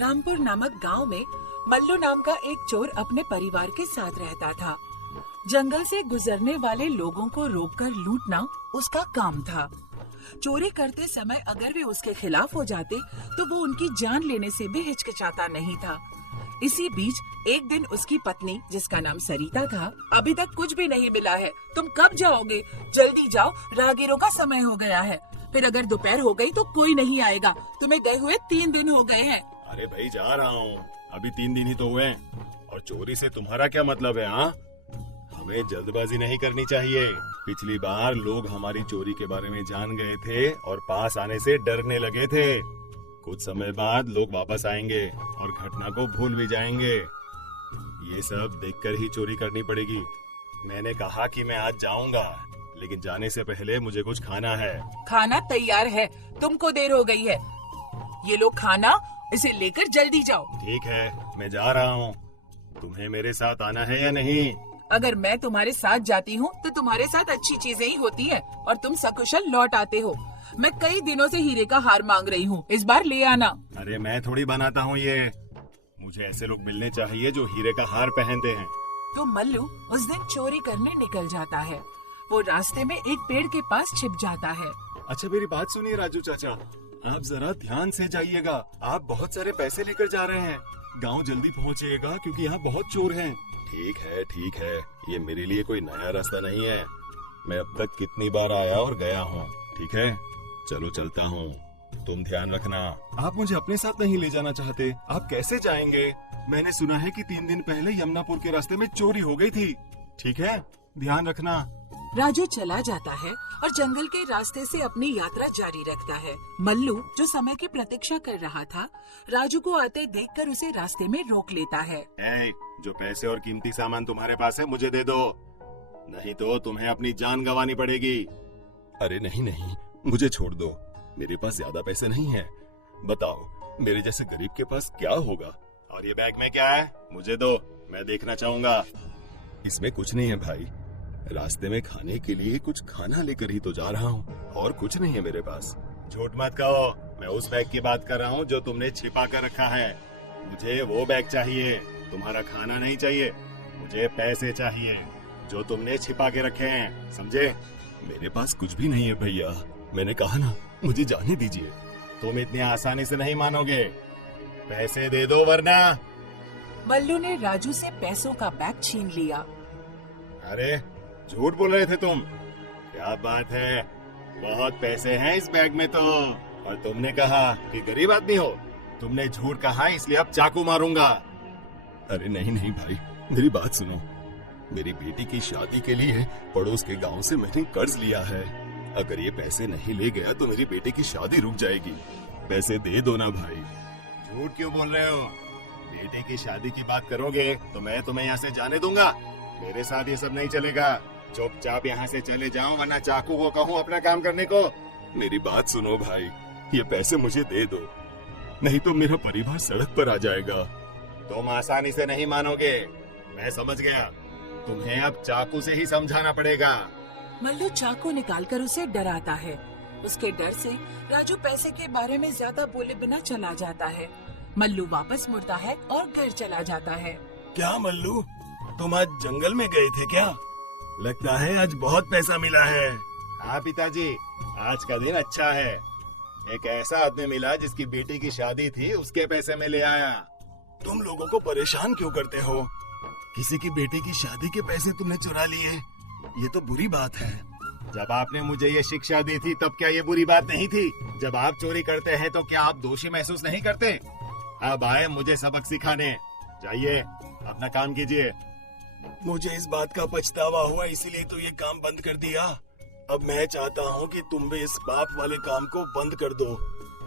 रामपुर नामक गांव में मल्लू नाम का एक चोर अपने परिवार के साथ रहता था। जंगल से गुजरने वाले लोगों को रोककर लूटना उसका काम था। चोरी करते समय अगर वे उसके खिलाफ हो जाते तो वो उनकी जान लेने से भी हिचकिचाता नहीं था। इसी बीच एक दिन उसकी पत्नी, जिसका नाम सरिता था, अभी तक कुछ भी नहीं मिला है, तुम कब जाओगे? जल्दी जाओ, राहगीरों का समय हो गया है। फिर अगर दोपहर हो गई तो कोई नहीं आएगा, तुम्हें गए हुए 3 दिन हो गए हैं। अरे भाई जा रहा हूँ, अभी 3 दिन ही तो हुए और चोरी से तुम्हारा क्या मतलब है? हाँ, हमें जल्दबाजी नहीं करनी चाहिए। पिछली बार लोग हमारी चोरी के बारे में जान गए थे और पास आने से डरने लगे थे। कुछ समय बाद लोग वापस आएंगे और घटना को भूल भी जाएंगे। ये सब देखकर ही चोरी करनी पड़ेगी। मैंने कहा कि मैं आज जाऊंगा, लेकिन जाने से पहले मुझे कुछ खाना है। खाना तैयार है, तुमको देर हो गई है। ये लो खाना, इसे लेकर जल्दी जाओ। ठीक है, मैं जा रहा हूँ। तुम्हें मेरे साथ आना है या नहीं? अगर मैं तुम्हारे साथ जाती हूँ तो तुम्हारे साथ अच्छी चीजें ही होती हैं और तुम सकुशल लौट आते हो। मैं कई दिनों से हीरे का हार मांग रही हूँ, इस बार ले आना। अरे मैं थोड़ी बनाता हूँ ये, मुझे ऐसे लोग मिलने चाहिए जो हीरे का हार पहनते हैं। तो मल्लू उस दिन चोरी करने निकल जाता है। वो रास्ते में एक पेड़ के पास छिप जाता है। अच्छा मेरी बात सुनिए राजू चाचा, आप जरा ध्यान से जाइएगा। आप बहुत सारे पैसे लेकर जा रहे हैं। गांव जल्दी पहुंचिएगा क्योंकि यहाँ बहुत चोर हैं। ठीक है, ये मेरे लिए कोई नया रास्ता नहीं है। मैं अब तक कितनी बार आया और गया हूँ। ठीक है, चलो चलता हूँ। तुम ध्यान रखना। आप मुझे अपने साथ नहीं ले जाना चाहते, आप कैसे जाएंगे? मैंने सुना है कि 3 दिन पहले यमुनापुर के रास्ते में चोरी हो गई थी। ठीक है, ध्यान रखना। राजू चला जाता है और जंगल के रास्ते से अपनी यात्रा जारी रखता है। मल्लू, जो समय की प्रतीक्षा कर रहा था, राजू को आते देखकर उसे रास्ते में रोक लेता है। जो पैसे और कीमती सामान तुम्हारे पास है मुझे दे दो, नहीं तो तुम्हें अपनी जान गंवानी पड़ेगी। अरे नहीं, मुझे छोड़ दो, मेरे पास ज्यादा पैसे नहीं है। बताओ मेरे जैसे गरीब के पास क्या होगा? और ये बैग में क्या है? मुझे दो, मैं देखना चाहूंगा। इसमें कुछ नहीं है भाई, रास्ते में खाने के लिए कुछ खाना लेकर ही तो जा रहा हूँ और कुछ नहीं है मेरे पास। झूठ मत कहो, मैं उस बैग की बात कर रहा हूँ जो तुमने छिपा कर रखा है। मुझे वो बैग चाहिए, तुम्हारा खाना नहीं चाहिए। मुझे पैसे चाहिए जो तुमने छिपा के रखे हैं, समझे? मेरे पास कुछ भी नहीं है भैया, मैंने कहा ना, मुझे जाने दीजिए। तुम इतनी आसानी से नहीं मानोगे, पैसे दे दो वरना। मल्लू ने राजू से पैसों का बैग छीन लिया। अरे झूठ बोल रहे थे तुम। क्या बात है, बहुत पैसे हैं इस बैग में तो। और तुमने कहा कि गरीब आदमी हो। तुमने झूठ कहा इसलिए अब चाकू मारूंगा। अरे नहीं भाई, मेरी बात सुनो। मेरी बेटी की शादी के लिए पड़ोस के गांव से मैंने कर्ज लिया है। अगर ये पैसे नहीं ले गया तो मेरी बेटी की शादी रुक जाएगी। पैसे दे दो ना भाई। झूठ क्यों बोल रहे हो? बेटी की शादी की बात करोगे तो मैं तुम्हें यहाँ से जाने दूंगा। मेरे साथ ये सब नहीं चलेगा। चुपचाप यहाँ से चले जाओ वरना चाकू को कहूँ अपना काम करने को। मेरी बात सुनो भाई, ये पैसे मुझे दे दो, नहीं तो मेरा परिवार सड़क पर आ जाएगा। तुम आसानी से नहीं मानोगे, मैं समझ गया। तुम्हें अब चाकू से ही समझाना पड़ेगा। मल्लू चाकू निकालकर उसे डराता है। उसके डर से राजू पैसे के बारे में ज्यादा बोले बिना चला जाता है। मल्लू वापस मुड़ता है और घर चला जाता है। क्या मल्लू, तुम आज जंगल में गए थे क्या? लगता है आज बहुत पैसा मिला है। हाँ पिताजी, आज का दिन अच्छा है। एक ऐसा आदमी मिला जिसकी बेटी की शादी थी, उसके पैसे में ले आया। तुम लोगों को परेशान क्यों करते हो? किसी की बेटी की शादी के पैसे तुमने चुरा लिए, ये तो बुरी बात है। जब आपने मुझे ये शिक्षा दी थी तब क्या ये बुरी बात नहीं थी? जब आप चोरी करते हैं तो क्या आप दोषी महसूस नहीं करते? अब आए मुझे सबक सिखाने। जाइए अपना काम कीजिए। मुझे इस बात का पछतावा हुआ, इसीलिए तो ये काम बंद कर दिया। अब मैं चाहता हूँ कि तुम भी इस बाप वाले काम को बंद कर दो।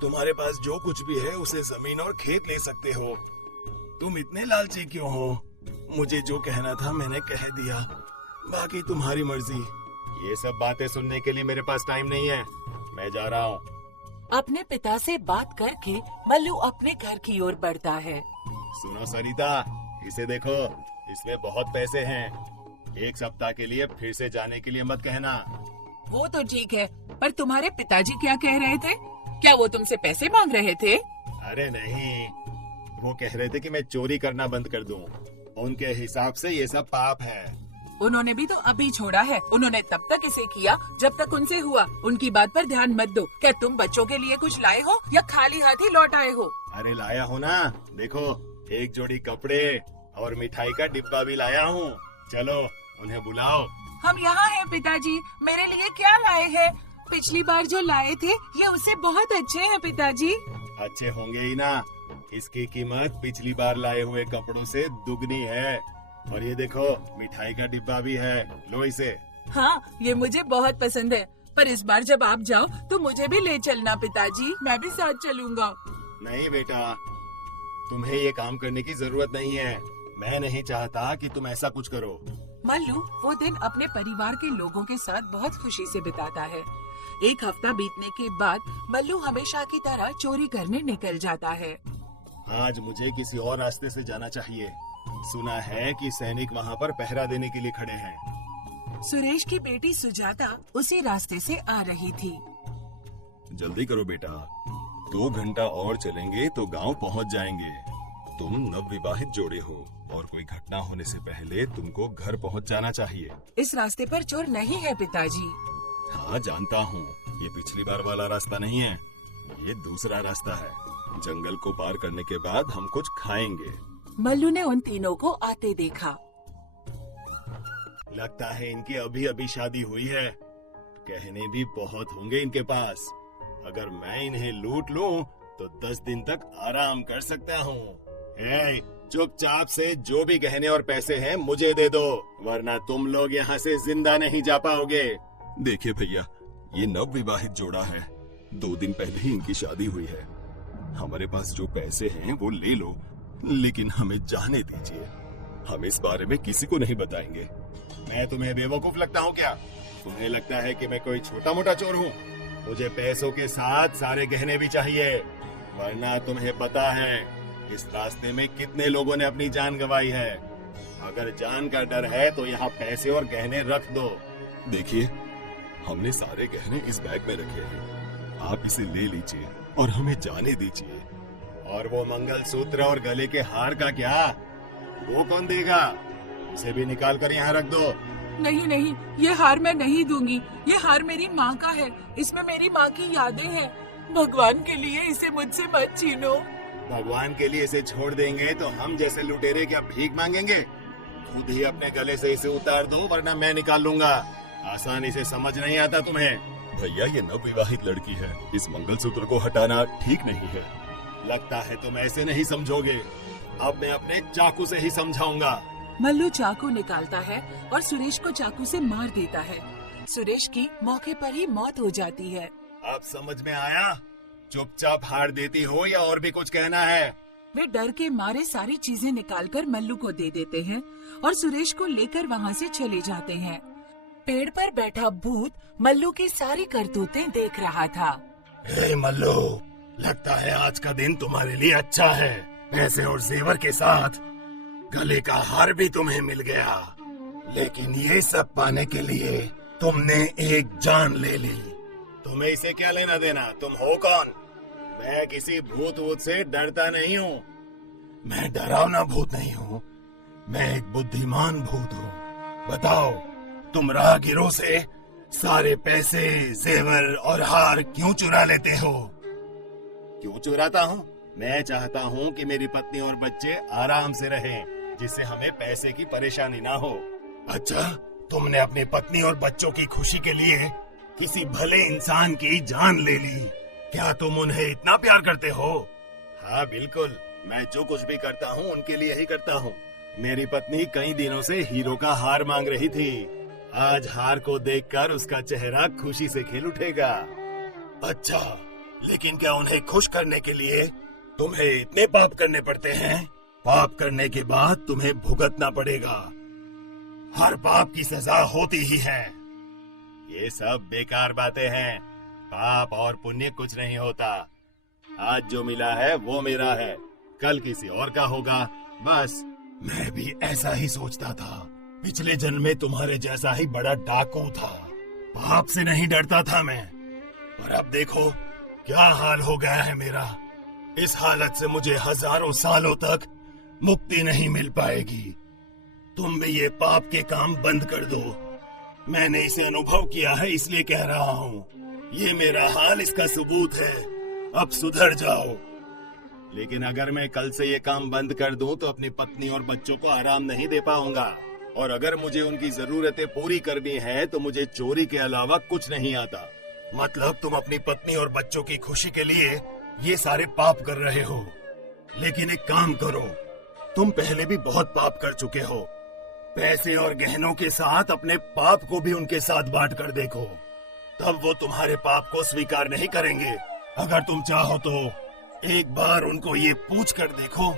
तुम्हारे पास जो कुछ भी है उसे जमीन और खेत ले सकते हो। तुम इतने लालची क्यों हो? मुझे जो कहना था मैंने कह दिया, बाकी तुम्हारी मर्जी। ये सब बातें सुनने के लिए मेरे पास टाइम नहीं है, मैं जा रहा हूँ। अपने पिता से बात करके मल्लू अपने घर की ओर बढ़ता है। सुनो सरिता, इसे देखो, इसमें बहुत पैसे हैं। 1 सप्ताह के लिए फिर से जाने के लिए मत कहना। वो तो ठीक है, पर तुम्हारे पिताजी क्या कह रहे थे? क्या वो तुमसे पैसे मांग रहे थे? अरे नहीं, वो कह रहे थे कि मैं चोरी करना बंद कर दूं। उनके हिसाब से ये सब पाप है। उन्होंने भी तो अभी छोड़ा है। उन्होंने तब तक इसे किया जब तक उनसे हुआ। उनकी बात पर ध्यान मत दो। क्या तुम बच्चों के लिए कुछ लाए हो या खाली हाथ ही लौट आए हो? अरे लाया हो ना, देखो एक जोड़ी कपड़े और मिठाई का डिब्बा भी लाया हूँ। चलो उन्हें बुलाओ। हम यहाँ हैं पिताजी। मेरे लिए क्या लाए हैं? पिछली बार जो लाए थे ये उससे बहुत अच्छे हैं पिताजी। अच्छे होंगे ही ना, इसकी कीमत पिछली बार लाए हुए कपड़ों से दुगनी है। और ये देखो मिठाई का डिब्बा भी है, लो इसे। हाँ, ये मुझे बहुत पसंद है। पर इस बार जब आप जाओ तो मुझे भी ले चलना पिताजी। मैं भी साथ चलूंगा। नहीं बेटा, तुम्हें ये काम करने की जरूरत नहीं है। मैं नहीं चाहता कि तुम ऐसा कुछ करो। मल्लू वो दिन अपने परिवार के लोगों के साथ बहुत खुशी से बिताता है। एक हफ्ता बीतने के बाद मल्लू हमेशा की तरह चोरी करने निकल जाता है। आज मुझे किसी और रास्ते से जाना चाहिए। सुना है कि सैनिक वहाँ पर पहरा देने के लिए खड़े हैं। सुरेश की बेटी सुजाता उसी रास्ते से आ रही थी। जल्दी करो बेटा, 2 घंटा और चलेंगे तो गांव पहुंच जाएंगे। तुम नवविवाहित जोड़े हो और कोई घटना होने से पहले तुमको घर पहुंच जाना चाहिए। इस रास्ते पर चोर नहीं है पिताजी। हाँ जानता हूँ, ये पिछली बार वाला रास्ता नहीं है, ये दूसरा रास्ता है। जंगल को पार करने के बाद हम कुछ खाएंगे। मल्लू ने उन तीनों को आते देखा। लगता है इनकी अभी अभी शादी हुई है। गहने भी बहुत होंगे इनके पास। अगर मैं इन्हें लूट लूं तो 10 दिन तक आराम कर सकता हूँ। चुपचाप से जो भी गहने और पैसे हैं मुझे दे दो, वरना तुम लोग यहाँ से जिंदा नहीं जा पाओगे। देखिए भैया, ये नवविवाहित जोड़ा है। 2 दिन पहले ही इनकी शादी हुई है। हमारे पास जो पैसे हैं वो ले लो, लेकिन हमें जाने दीजिए। हम इस बारे में किसी को नहीं बताएंगे। मैं तुम्हें बेवकूफ लगता हूँ क्या? तुम्हें लगता है कि मैं कोई छोटा मोटा चोर हूँ? मुझे पैसों के साथ सारे गहने भी चाहिए, वरना तुम्हें पता है इस रास्ते में कितने लोगों ने अपनी जान गंवाई है। अगर जान का डर है तो यहाँ पैसे और गहने रख दो। देखिए, हमने सारे गहने इस बैग में रखे हैं। आप इसे ले लीजिए और हमें जाने दीजिए। और वो मंगलसूत्र और गले के हार का क्या? वो कौन देगा? उसे भी निकाल कर यहाँ रख दो। नहीं नहीं, ये हार मैं नहीं दूंगी। ये हार मेरी माँ का है। इसमें मेरी माँ की यादें हैं। भगवान के लिए इसे मुझसे मत छीनो। भगवान के लिए इसे छोड़ देंगे तो हम जैसे लुटेरे क्या भीख मांगेंगे? खुद ही अपने गले से इसे उतार दो, वरना मैं निकाल लूंगा। आसानी से समझ नहीं आता तुम्हें? भैया, ये नवविवाहित लड़की है। इस मंगलसूत्र को हटाना ठीक नहीं है। लगता है तुम ऐसे नहीं समझोगे। अब मैं अपने चाकू से ही समझाऊंगा। मल्लू चाकू निकालता है और सुरेश को चाकू से मार देता है। सुरेश की मौके पर ही मौत हो जाती है। अब समझ में आया? चुपचाप हार देती हो या और भी कुछ कहना है? वे डर के मारे सारी चीजें निकालकर मल्लू को दे देते हैं और सुरेश को लेकर वहाँ से चले जाते हैं। पेड़ पर बैठा भूत मल्लू की सारी करतूतें देख रहा था। हे मल्लू, लगता है आज का दिन तुम्हारे लिए अच्छा है। पैसे और जेवर के साथ गले का हार भी तुम्हें मिल गया, लेकिन ये सब पाने के लिए तुमने एक जान ले ली। तुम्हें इसे क्या लेना देना? तुम हो कौन? मैं किसी भूत वूत से डरता नहीं हूँ। मैं डरावना भूत नहीं हूँ, मैं एक बुद्धिमान भूत हूँ। बताओ, तुम राहगीरों से सारे पैसे, जेवर और हार क्यों चुरा लेते हो? क्यों चुराता हूँ? मैं चाहता हूँ कि मेरी पत्नी और बच्चे आराम से रहें, जिससे हमें पैसे की परेशानी ना हो। अच्छा, तुमने अपनी पत्नी और बच्चों की खुशी के लिए किसी भले इंसान की जान ले ली। क्या तुम उन्हें इतना प्यार करते हो? हाँ बिल्कुल, मैं जो कुछ भी करता हूँ उनके लिए ही करता हूँ। मेरी पत्नी कई दिनों से हीरो का हार मांग रही थी। आज हार को देखकर उसका चेहरा खुशी से खिल उठेगा। अच्छा, लेकिन क्या उन्हें खुश करने के लिए तुम्हें इतने पाप करने पड़ते हैं? पाप करने के बाद तुम्हें भुगतना पड़ेगा। हर पाप की सजा होती ही है। ये सब बेकार बातें हैं। पाप और पुण्य कुछ नहीं होता। आज जो मिला है वो मेरा है, कल किसी और का होगा। बस मैं भी ऐसा ही सोचता था। पिछले जन्म में तुम्हारे जैसा ही बड़ा डाकू था। पाप से नहीं डरता था मैं, पर अब देखो क्या हाल हो गया है मेरा। इस हालत से मुझे हजारों सालों तक मुक्ति नहीं मिल पाएगी। तुम भी ये पाप के काम बंद कर दो। मैंने इसे अनुभव किया है इसलिए कह रहा हूँ। ये मेरा हाल इसका सबूत है। अब सुधर जाओ। लेकिन अगर मैं कल से ये काम बंद कर दूं तो अपनी पत्नी और बच्चों को आराम नहीं दे पाऊंगा। और अगर मुझे उनकी जरूरतें पूरी करनी है तो मुझे चोरी के अलावा कुछ नहीं आता। मतलब तुम अपनी पत्नी और बच्चों की खुशी के लिए ये सारे पाप कर रहे हो। लेकिन एक काम करो, तुम पहले भी बहुत पाप कर चुके हो। पैसे और गहनों के साथ अपने पाप को भी उनके साथ बांट कर देखो, तब वो तुम्हारे पाप को स्वीकार नहीं करेंगे। अगर तुम चाहो तो एक बार उनको ये पूछ कर देखो।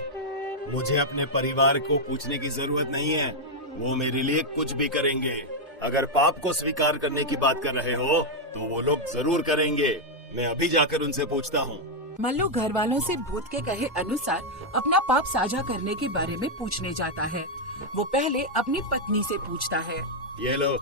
मुझे अपने परिवार को पूछने की जरूरत नहीं है, वो मेरे लिए कुछ भी करेंगे। अगर पाप को स्वीकार करने की बात कर रहे हो तो वो लोग जरूर करेंगे। मैं अभी जाकर उनसे पूछता हूँ। मल्लू घर वालों से भूत के कहे अनुसार अपना पाप साझा करने के बारे में पूछने जाता है। वो पहले अपनी पत्नी से पूछता है। ये लो,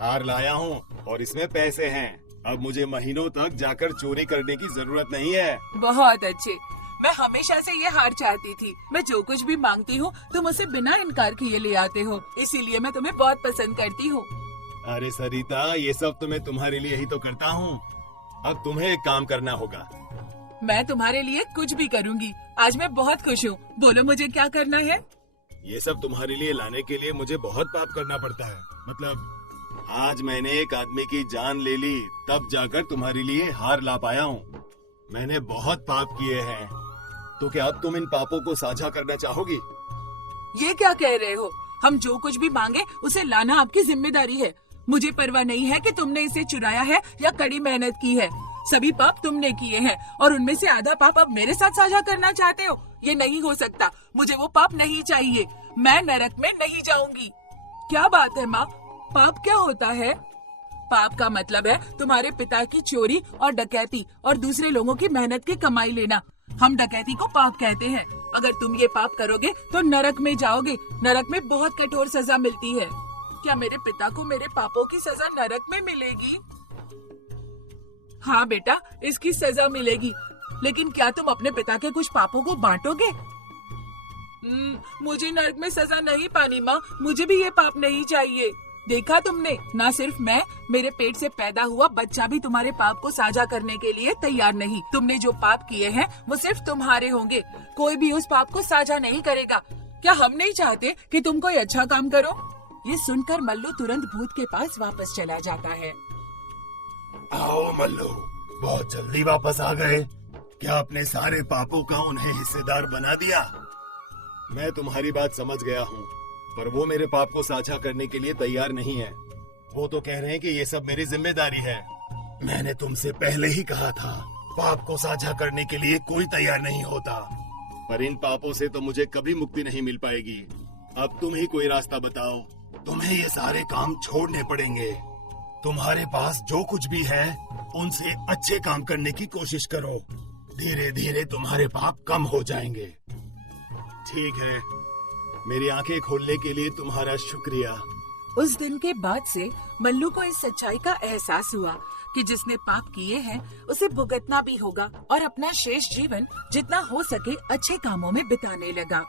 हार लाया हूँ और इसमें पैसे हैं। अब मुझे महीनों तक जाकर चोरी करने की जरूरत नहीं है। बहुत अच्छे। मैं हमेशा से ये हार चाहती थी। मैं जो कुछ भी मांगती हूँ तुम उसे बिना इनकार किए ले आते हो, इसीलिए मैं तुम्हें बहुत पसंद करती हूँ। अरे सरिता, ये सब तो मैं तुम्हारे लिए ही तो करता हूँ। अब तुम्हें एक काम करना होगा। मैं तुम्हारे लिए कुछ भी करूँगी। आज मैं बहुत खुश हूँ। बोलो मुझे क्या करना है? ये सब तुम्हारे लिए लाने के लिए मुझे बहुत पाप करना पड़ता है। मतलब आज मैंने एक आदमी की जान ले ली, तब जाकर तुम्हारे लिए हार ला पाया हूँ। मैंने बहुत पाप किए हैं। तो क्या अब तुम इन पापों को साझा करना चाहोगी? ये क्या कह रहे हो? हम जो कुछ भी मांगे उसे लाना आपकी जिम्मेदारी है। मुझे परवाह नहीं है कि तुमने इसे चुराया है या कड़ी मेहनत की है। सभी पाप तुमने किए हैं और उनमें से आधा पाप अब मेरे साथ साझा करना चाहते हो। ये नहीं हो सकता। मुझे वो पाप नहीं चाहिए। मैं नरक में नहीं जाऊंगी। क्या बात है माँ? पाप क्या होता है? पाप का मतलब है तुम्हारे पिता की चोरी और डकैती और दूसरे लोगों की मेहनत की कमाई लेना। हम डकैती को पाप कहते हैं। अगर तुम ये पाप करोगे तो नरक में जाओगे। नरक में बहुत कठोर सजा मिलती है। क्या मेरे पिता को मेरे पापों की सजा नरक में मिलेगी? हाँ बेटा, इसकी सजा मिलेगी। लेकिन क्या तुम अपने पिता के कुछ पापों को बांटोगे? मुझे नरक में सजा नहीं पानी माँ। मुझे भी ये पाप नहीं चाहिए। देखा तुमने, ना सिर्फ मैं, मेरे पेट से पैदा हुआ बच्चा भी तुम्हारे पाप को साझा करने के लिए तैयार नहीं। तुमने जो पाप किए हैं वो सिर्फ तुम्हारे होंगे। कोई भी उस पाप को साझा नहीं करेगा। क्या हम नहीं चाहते कि तुम कोई अच्छा काम करो? ये सुनकर मल्लू तुरंत भूत के पास वापस चला जाता है। आओ मल्लू, बहुत जल्दी वापस आ गए। क्या अपने सारे पापों का उन्हें हिस्सेदार बना दिया? मैं तुम्हारी बात समझ गया हूँ, पर वो मेरे पाप को साझा करने के लिए तैयार नहीं है। वो तो कह रहे हैं कि ये सब मेरी जिम्मेदारी है। मैंने तुमसे पहले ही कहा था, पाप को साझा करने के लिए कोई तैयार नहीं होता। पर इन पापों से तो मुझे कभी मुक्ति नहीं मिल पाएगी। अब तुम ही कोई रास्ता बताओ। तुम्हें ये सारे काम छोड़ने पड़ेंगे। तुम्हारे पास जो कुछ भी है उनसे अच्छे काम करने की कोशिश करो। धीरे धीरे तुम्हारे पाप कम हो जाएंगे। ठीक है, मेरी आंखें खोलने के लिए तुम्हारा शुक्रिया। उस दिन के बाद से मल्लू को इस सच्चाई का एहसास हुआ कि जिसने पाप किए हैं उसे भुगतना भी होगा और अपना शेष जीवन जितना हो सके अच्छे कामों में बिताने लगा।